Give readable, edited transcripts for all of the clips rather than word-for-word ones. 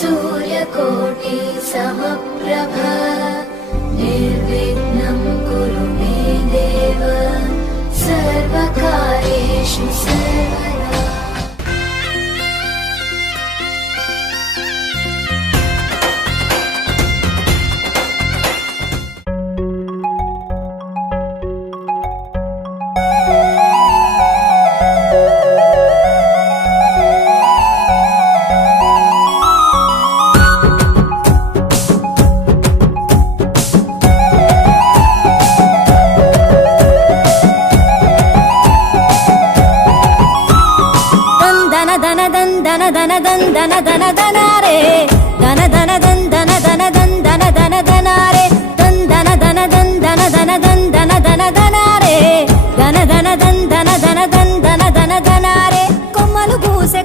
सूर्यकोटि समप्रभ निर्विघ्नं कुरु मे देव सर्वकार्येषु सर्वदा।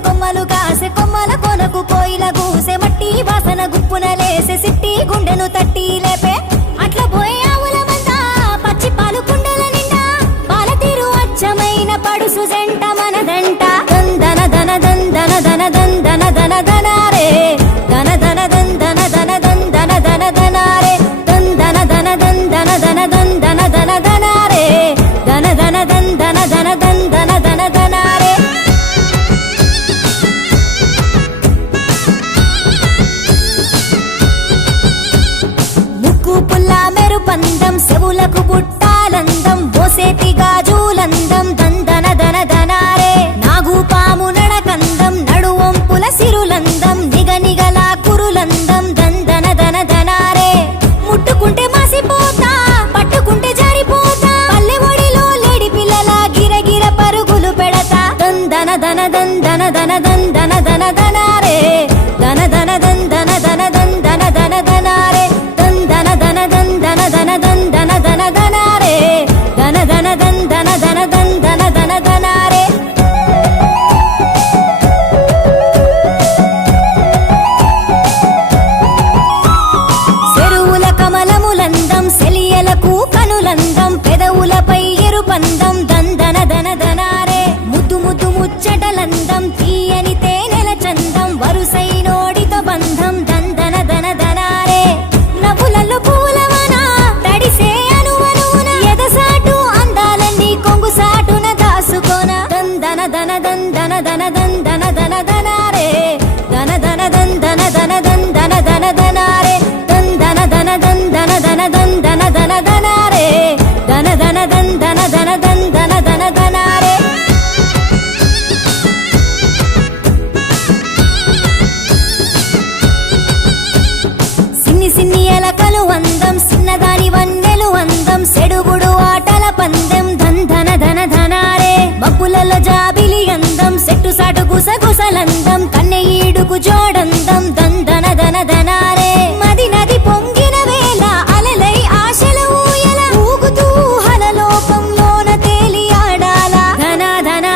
కొమ్మలు కాసే కొమ్మల కొనకు కోయిల గూసే మట్టి వాసన గుప్పున లేసే సిట్టి గుండెను తట్టి లేపే అట్ల పోయే ఆవుల మంద పచ్చి పాలు కుండల నిండా పాల తీరు అచ్చమైన పడుసు జంట మనదంట దందన దన దందన దన దందన దన దనారే దన దన దందన దన దందన దన దనారే దందన దన దందన దన దందన దన దనారే దన దన దందన దన దందన దన దనారే పందం సెవులకు బుట్టాలందం బోసేటి గాజులందం దందన దన దనారే నాగు పాము నడకందం నడువంపుల సిరులందం నిగనిగల కురులందం దందన దన దనారే ముట్టుకుంటే మాసిపోతా పట్టుకుంటే జారిపోతా పల్లె ఒడిలో లేడి పిల్లల గిరగిర పరుగులు పెడతా దందన దన దందన దన దందన దన దనారే దన దన దందన దన దందన దన దనారే దందన దన దందన దన దందన దన దనారే దన దన దందన దన దందన దన దనారే చెరువుల కమలములందం సెలియలకు కనులందం పెదవులపై ఎరుపందం దందన దన దనారే ముద్దు ముద్దు ముచ్చటలందం తీయని తేనెల చందం వరుసైనోడితో బంధం దందన దన దనారే నవ్వులలో పూలవన తడిసే అనువనున ఎదసాటు అందాలన్నీ కొంగు సాటున దాసుకోన దందన దన దందన దన దందన దన దనారే దన దన దందన దన దందన దన దనారే దందన దన దందన దన దందన దన దనారే దన దన దందన దన దందన దన దనారే సిన్ని సిన్ని ఎలకలు అందం సిన్నదాని వన్నెలు అందం సెడుగుడు ఆటల పందెం దంధన ధన ధనారే మబ్బులలో జాబిలి అందం సెట్టు సాటు గుసగుసలందం కన్నె ఈడుకు జోడందం దంధన ధన ధనారే మది నది పొంగిన వేళ అలలై ఆశల ఊయల ఊగుతూ హలలోకంలోన తేలి ఆడాల ధన ధన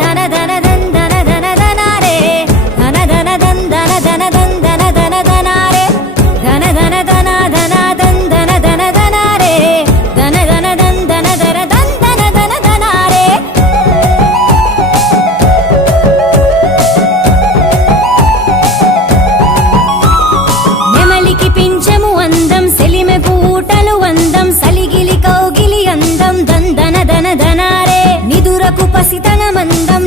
ధన ధన ధన ధన ధనారే ధన ధన ధన ధన ధన ధన ధనారే ధన ధన ధన ధన ధన ధన ధనారే ధన ధన ధన ధన ధన ధన ధనారే నెమలికి పింఛము అందం సెలిమెకు ఊటలు అందం సలిగిలి కౌగిలి అందం దందన ధన ధనారే నిదురకు పసితనమందం